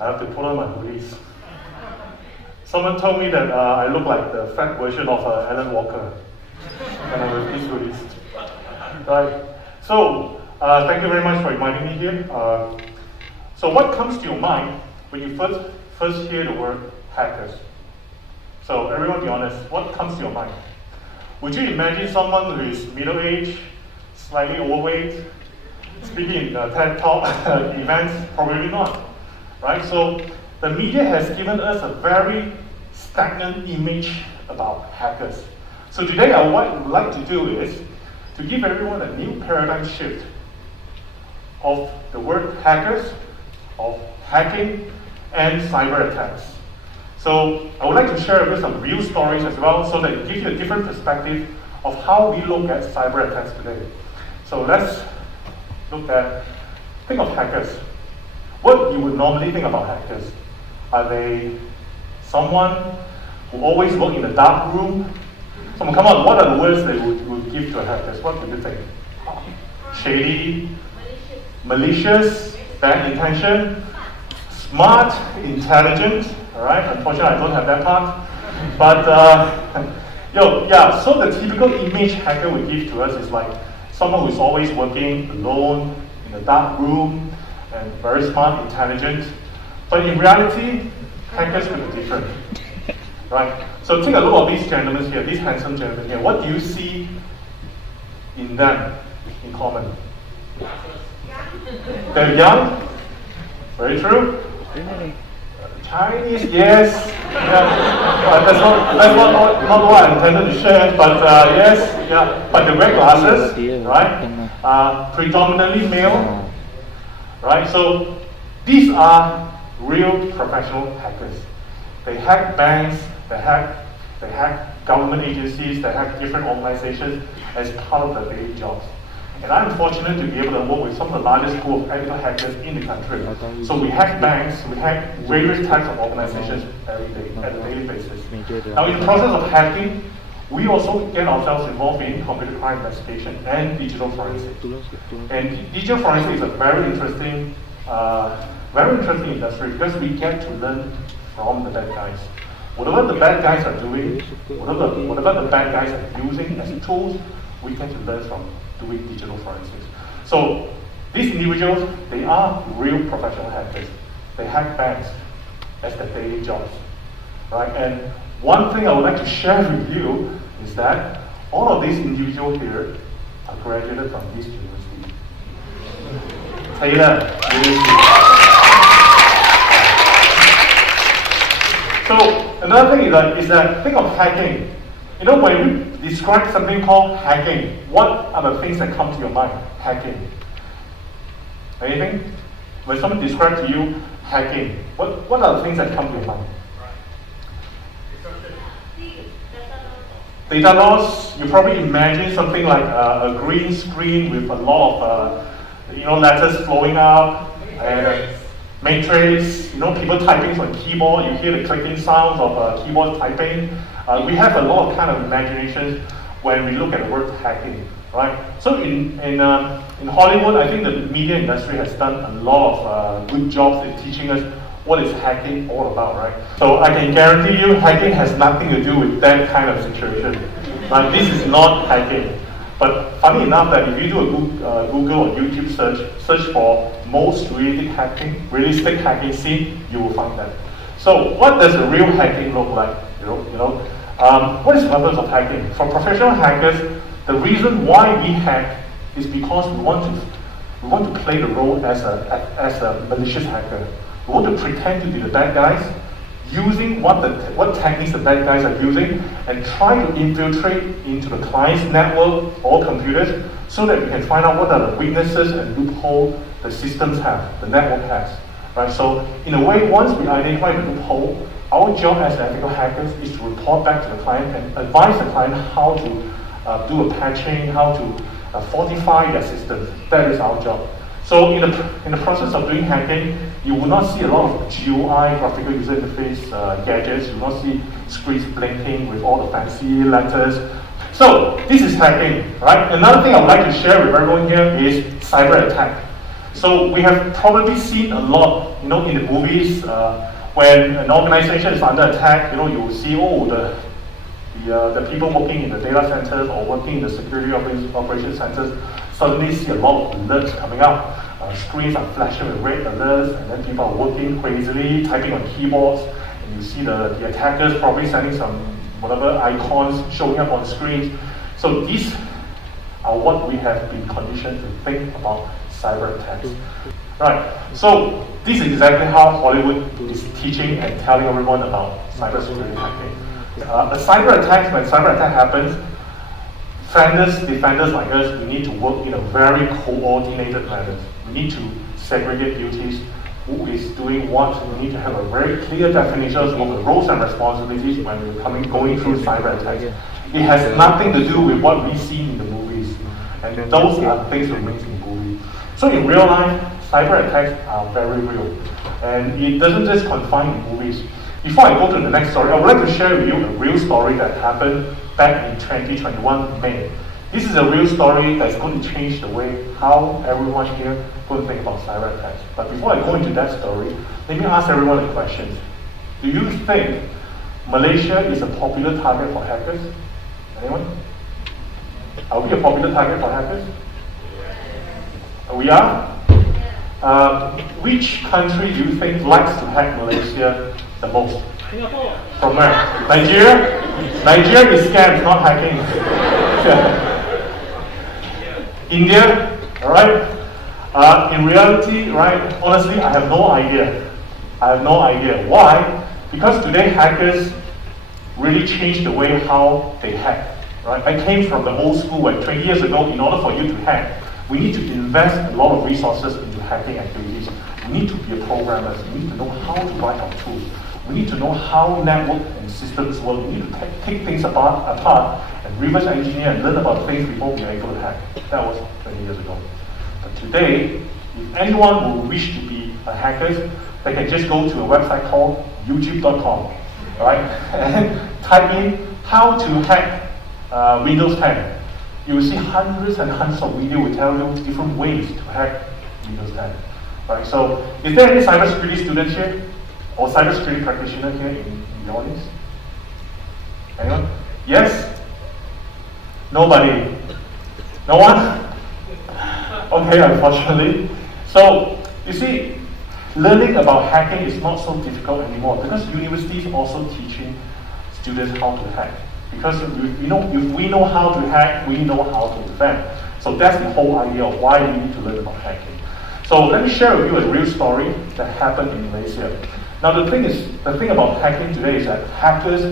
I have to put on my hoodies. Someone told me that I look like the fat version of Alan Walker, and I'm with these hoodies. Right. So thank you very much for inviting me here. So what comes to your mind when you first hear the word hackers? So everyone be honest, what comes to your mind? Would you imagine someone who is middle-aged, slightly overweight, speaking in TEDxTalk events? Probably not, right? So the media has given us a very stagnant image about hackers. So today what I would like to do is to give everyone a new paradigm shift of the word hackers, of hacking, and cyber attacks. So I would like to share with you some real stories as well, so that it gives you a different perspective of how we look at cyber attacks today. So let's think of hackers. What you would normally think about hackers? Are they someone who always work in the dark room? So come on, what are the words they would give to a hackers? What would you think? Shady, malicious, bad intention, smart, intelligent. All right. Unfortunately, I don't have that part. But so the typical image hacker would give to us is like someone who's always working alone in a dark room and very smart, intelligent. But in reality, hackers could be different. Right? So take a look at these gentlemen here, these handsome gentlemen here. What do you see in them in common? They're young. Very true. Chinese, yes. Yeah. That's not what I intended to share, but yes, yeah. But they wear glasses, right? Predominantly male, right? So these are real professional hackers. They hack banks, they hack government agencies, they hack different organizations as part of their daily jobs. And I'm fortunate to be able to work with some of the largest pool of ethical hackers in the country. So we hack banks, we hack various types of organizations every day, at a daily basis. Now in the process of hacking, we also get ourselves involved in computer crime investigation and digital forensics. And digital forensics is a very interesting industry because we get to learn from the bad guys. Whatever the bad guys are doing, whatever the bad guys are using as tools, we get to learn from doing digital forensics. So these individuals, they are real professional hackers. They hack banks as their daily jobs, right? And one thing I would like to share with you is that all of these individuals here are graduated from this university. Taylor University. So another thing is that think of hacking. You know, when we describe something called hacking, what are the things that come to your mind? Hacking. Anything? When someone describes to you hacking, what are the things that come to your mind? Data loss. You probably imagine something like a green screen with a lot of letters flowing up and matrix. You know, people typing on keyboard. You hear the clicking sounds of keyboard typing. We have a lot of kind of imagination when we look at the word hacking, right? So in Hollywood, I think the media industry has done a lot of good jobs in teaching us what is hacking all about, right? So I can guarantee you, hacking has nothing to do with that kind of situation. Right? This is not hacking. But funny enough, that if you do a Google or YouTube search for most realistic hacking scene, you will find that. So what does a real hacking look like? What is the purpose of hacking? For professional hackers, the reason why we hack is because we want to play the role as a malicious hacker. We want to pretend to be the bad guys, using what techniques the bad guys are using, and try to infiltrate into the client's network or computers, so that we can find out what are the weaknesses and loopholes the systems have, the network has. Right? So in a way, once we identify the loophole, our job as ethical hackers is to report back to the client and advise the client how to do a patching, how to fortify their systems. That is our job. So in the process of doing hacking, you will not see a lot of GUI, graphical user interface gadgets. You will not see screens blinking with all the fancy letters. So this is hacking, right? Another thing I would like to share with everyone here is cyber attack. So we have probably seen a lot, in the movies, when an organization is under attack, you will see, the people working in the data centers or working in the security operation centers suddenly see a lot of alerts coming up. Screens are flashing with red alerts, and then people are working crazily, typing on keyboards, and you see the attackers probably sending some whatever icons showing up on screens. So these are what we have been conditioned to think about cyber attacks. Right, so this is exactly how Hollywood is teaching and telling everyone about cybersecurity hacking. When a cyber attack happens, defenders like us, we need to work in a very coordinated manner. We need to segregate duties, who is doing what. We need to have a very clear definition of the roles and responsibilities when we're going through cyber attacks. It has nothing to do with what we see in the movies, and those are things we make in the movie. So in real life, cyber attacks are very real, and it doesn't just confine in movies. Before I go to the next story, I would like to share with you a real story that happened back in 2021 May. This is a real story that's going to change the way how everyone here is going to think about cyber attacks. But before I go into that story, let me ask everyone a question. Do you think Malaysia is a popular target for hackers? Anyone? Are we a popular target for hackers? We are? Which country do you think likes to hack Malaysia the most? Singapore. From where? Nigeria? Nigeria is scams, not hacking. India? Alright? In reality, honestly, I have no idea. Why? Because today hackers really changed the way how they hack. Right? I came from the old school where 20 years ago, in order for you to hack, we need to invest a lot of resources into hacking activities. We need to be a programmer. We need to know how to write our tools. We need to know how network and systems work. We need to take things apart and reverse engineer and learn about things before we are able to hack. That was 20 years ago. But today, if anyone who wish to be a hacker, they can just go to a website called youtube.com, right? And type in how to hack Windows 10. You will see hundreds and hundreds of videos will tell you different ways to hack Windows 10. Right? So, is there any cybersecurity students here? Or cybersecurity practitioner here in the audience? Anyone? Yes? Nobody? No one? Okay, unfortunately. So, you see, learning about hacking is not so difficult anymore because universities are also teaching students how to hack. Because if we know how to hack, we know how to defend. So that's the whole idea of why we need to learn about hacking. So let me share with you a real story that happened in Malaysia. Now the thing about hacking today is that hackers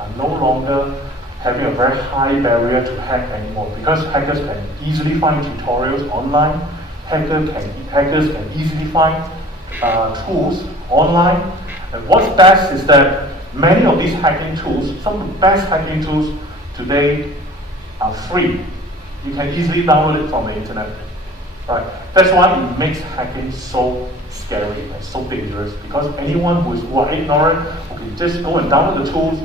are no longer having a very high barrier to hack anymore because hackers can easily find tutorials online. Hackers can easily find tools online. And what's best is that many of these hacking tools, some of the best hacking tools today are free. You can easily download it from the internet. Right? That's why it makes hacking so scary and so dangerous because anyone who are ignorant who can just go and download the tools,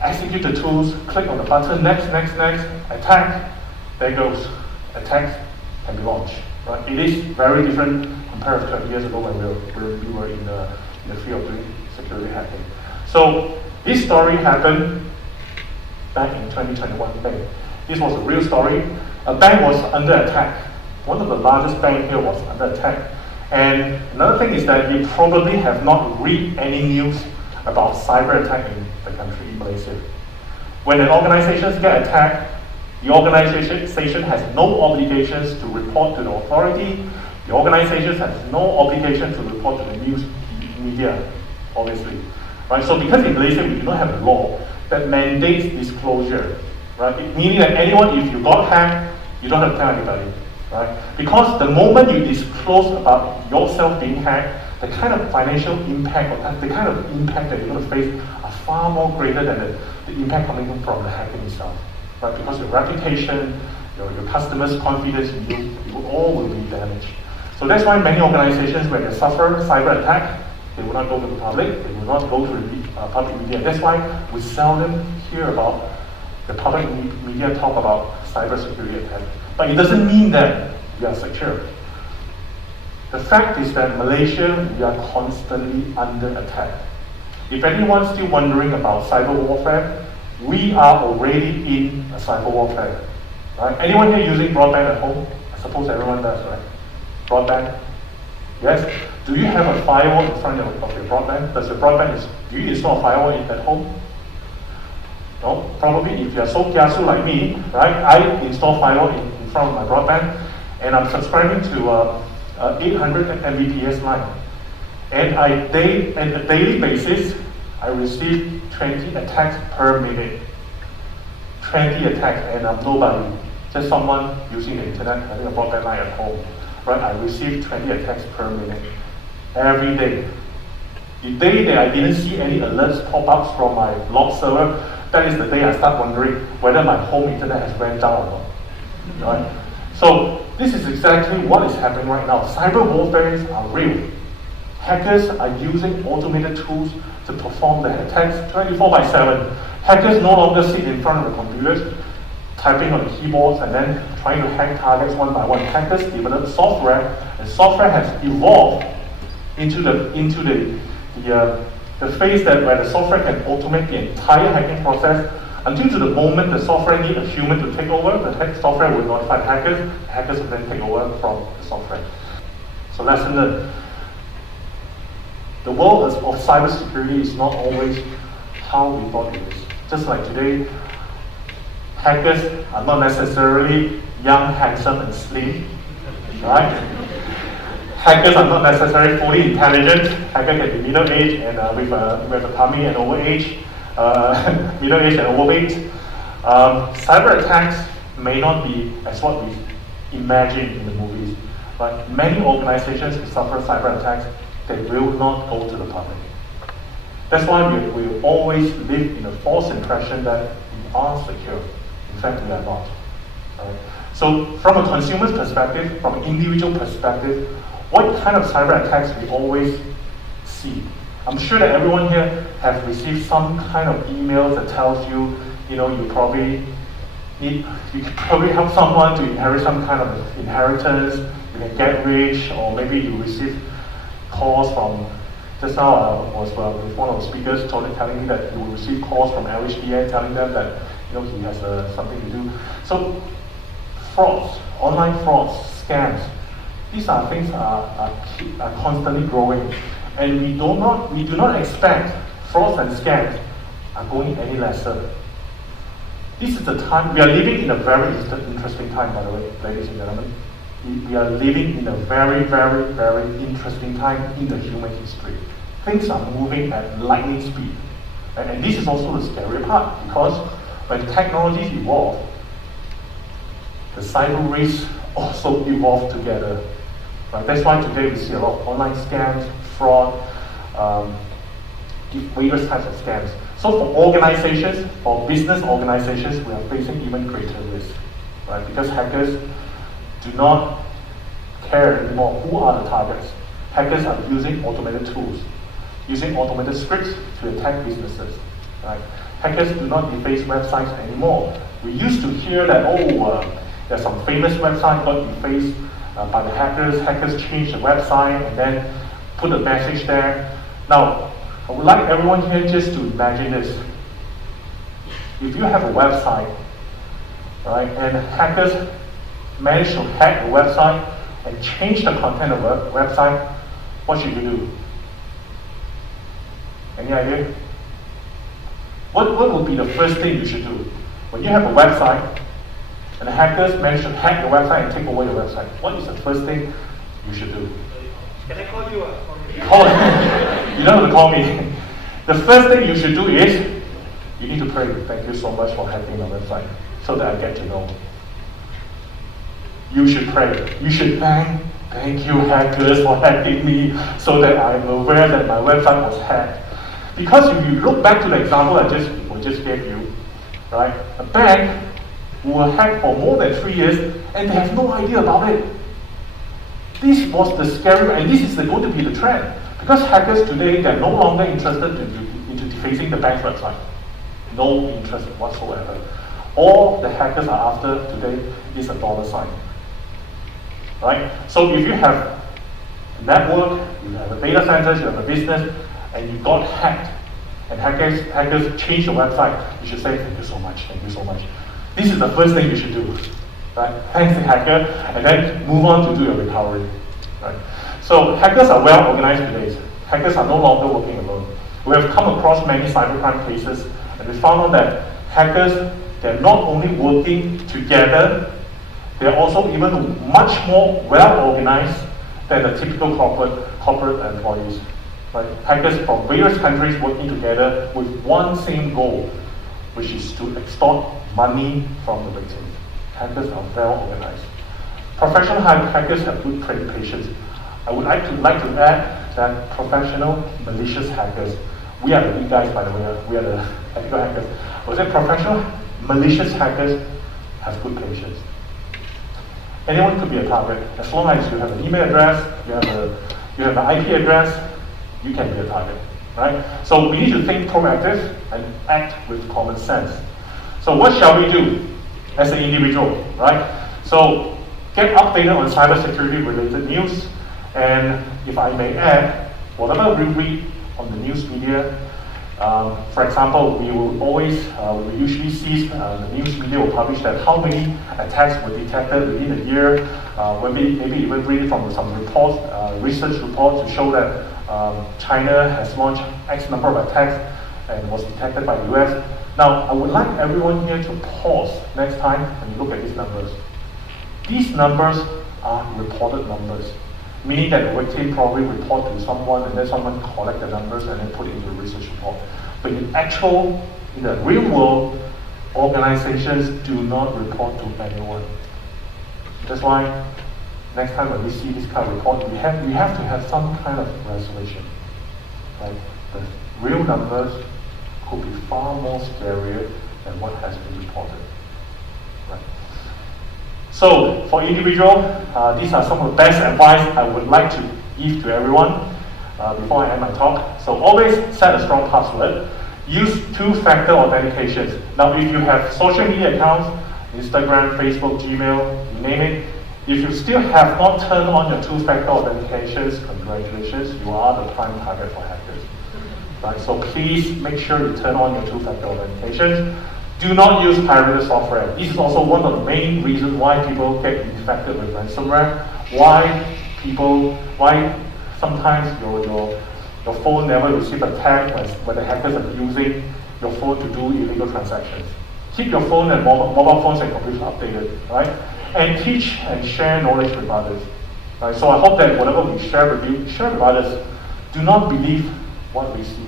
execute the tools, click on the button, next, attack, there goes. Attack can be launched. Right? It is very different compared to 20 years ago when we were in the field of doing security hacking. So this story happened back in 2021 May. This was a real story. A bank was under attack. One of the largest banks here was under attack. And another thing is that you probably have not read any news about cyber attack in the country, in Malaysia. When an organization gets attacked, the organization has no obligations to report to the authority. The organization has no obligation to report to the news media, obviously. Right? So because in Malaysia we do not have a law that mandates disclosure, right? Meaning that anyone, if you got hacked, you don't have to tell anybody. Right? Because the moment you disclose about yourself being hacked, the kind of financial impact or the kind of impact that you're going to face are far more greater than the impact coming from the hacking itself. Right? Because your reputation, your customers' confidence in you all will be damaged. So that's why many organizations, when they suffer cyber attack, they will not go to the public, they will not go to the public media. That's why we seldom hear about the public media talk about cybersecurity attack. But it doesn't mean that we are secure. The fact is that Malaysia, we are constantly under attack. If anyone's still wondering about cyber warfare, we are already in a cyber warfare. Right? Anyone here using broadband at home? I suppose everyone does, right? Broadband? Yes? Do you have a firewall in front of your broadband? Do you install a firewall at home? No? Probably if you're so kiasu like me, right? I install firewall in front of my broadband, and I'm subscribing to 800 Mbps line. And on a daily basis, I receive 20 attacks per minute. 20 attacks, and I'm nobody. Just someone using the internet, having a broadband line at home. Right? I receive 20 attacks per minute. Every day. The day that I didn't see any alerts pop-ups from my log server, that is the day I start wondering whether my home internet has went down or not. Right? So this is exactly what is happening right now. Cyber warfare are real. Hackers are using automated tools to perform the attacks 24/7. Hackers no longer sit in front of the computers, typing on the keyboards and then trying to hack targets one by one. Hackers develop software, and software has evolved into the phase where the software can automate the entire hacking process until to the moment the software needs a human to take over. The software will notify hackers. Hackers will then take over from the software. So lesson learned. The world of cybersecurity is not always how we thought it is. Just like today, hackers are not necessarily young, handsome, and slim, right? Hackers are not necessarily fully intelligent. Hacker can be middle-aged and with a tummy and overage, middle-aged and overweight. Cyber attacks may not be as what we imagine in the movies, but many organizations who suffer cyber attacks, they will not go to the public. That's why we always live in a false impression that we are secure. In fact, we are not. Right? So from a consumer's perspective, from an individual perspective, what kind of cyber attacks we always see? I'm sure that everyone here have received some kind of email that tells you, you probably help someone to inherit some kind of inheritance, you can get rich, or maybe you receive calls from, just now I was with one of the speakers telling me that you will receive calls from 𝘵𝘧𝘐𝘐 telling them that he has something to do. So frauds, online frauds, scams, these are things are constantly growing, and we do not expect frauds and scams are going any lesser. This is the time we are living in a very interesting time, by the way, ladies and gentlemen. We are living in a very, very, very interesting time in the human history. Things are moving at lightning speed. And this is also the scary part, because when technologies evolve, the cyber risks also evolve together. Right? That's why today we see a lot of online scams, fraud, various types of scams. So for organizations, for business organizations, we are facing even greater risk. Right? Because hackers do not care anymore who are the targets. Hackers are using automated tools, using automated scripts to attack businesses. Right? Hackers do not deface websites anymore. We used to hear that, there's some famous website got defaced by the hackers. Hackers changed the website and then put a message there. Now, I would like everyone here just to imagine this. If you have a website, right, and hackers manage to hack the website and change the content of the website, what should you do? Any idea? What would be the first thing you should do? When you have a website and the hackers manage to hack the website and take away the website, what is the first thing you should do? Can I call you? You don't have to call me. The first thing you should do is, you need to pray, thank you so much for hacking my website, so that I get to know. You should pray. You should thank you hackers for hacking me, so that I'm aware that my website was hacked. Because if you look back to the example I just gave you, right? A bank will hack for more than 3 years and they have no idea about it. This was the scary, and this is going to be the trend. Because hackers today, they're no longer interested into defacing the bank's website. No interest whatsoever. All the hackers are after today is a dollar sign. Right? So if you have network, you have a data centers, you have a business, and you got hacked, and hackers change your website, you should say, thank you so much, thank you so much. This is the first thing you should do, right? Thanks the hacker, and then move on to do your recovery, right? So hackers are well organized today. Hackers are no longer working alone. We have come across many cybercrime cases, and we found out that hackers, they're not only working together, they're also even much more well organized than the typical corporate employees. Right? Hackers from various countries working together with one same goal, which is to extort money from the victims. Hackers are well organized. Professional hackers have good patience. I would like to add that professional malicious hackers, we are the big guys, by the way, we are the ethical hackers. I would say professional malicious hackers have good patience. Anyone could be a target. As long as you have an email address, you have an IP address, you can be a target, right? So we need to think proactive and act with common sense. So what shall we do as an individual, right? So get updated on cybersecurity related news, and if I may add, whatever we read on the news media, for example, we will always, we usually see the news media will publish that how many attacks were detected within a year, maybe even read it from some reports, research reports to show that China has launched X number of attacks and was detected by the US. Now, I would like everyone here to pause next time when you look at these numbers. These numbers are reported numbers, meaning that the victim probably report to someone and then someone collect the numbers and then put it into a research report. But in the real world, organizations do not report to anyone. That's why next time when we see this kind of report, we have to have some kind of resolution. Right? The real numbers could be far more scarier than what has been reported. Right? So for individual, these are some of the best advice I would like to give to everyone before I end my talk. So always set a strong password. Use two-factor authentications. Now if you have social media accounts, Instagram, Facebook, Gmail, you name it, if you still have not turned on your two-factor authentications, congratulations, you are the prime target for hackers. Right? So please make sure you turn on your two-factor authentications. Do not use pirated software. This is also one of the main reasons why people get infected with ransomware. Why sometimes your phone never receives a tag when the hackers are using your phone to do illegal transactions. Keep your phone and mobile phones and computers updated, right? And teach and share knowledge with others. Right? So I hope that whatever we share with you, share with others. Do not believe what we see.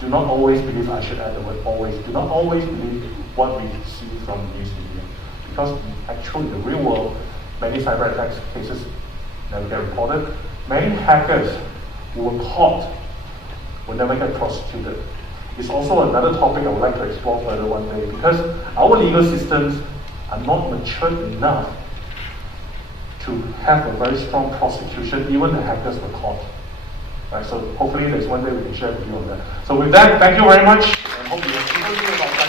Do not always believe, I should add the word always, do not always believe what we see from news media. Because actually in the real world, many cyber attacks cases never get reported. Many hackers who were caught will never get prosecuted. It's also another topic I would like to explore further one day, because our legal systems are not matured enough to have a very strong prosecution, even the hackers were caught. Right, so hopefully there's one day we can share with you on that. So with that, thank you very much, and hope you have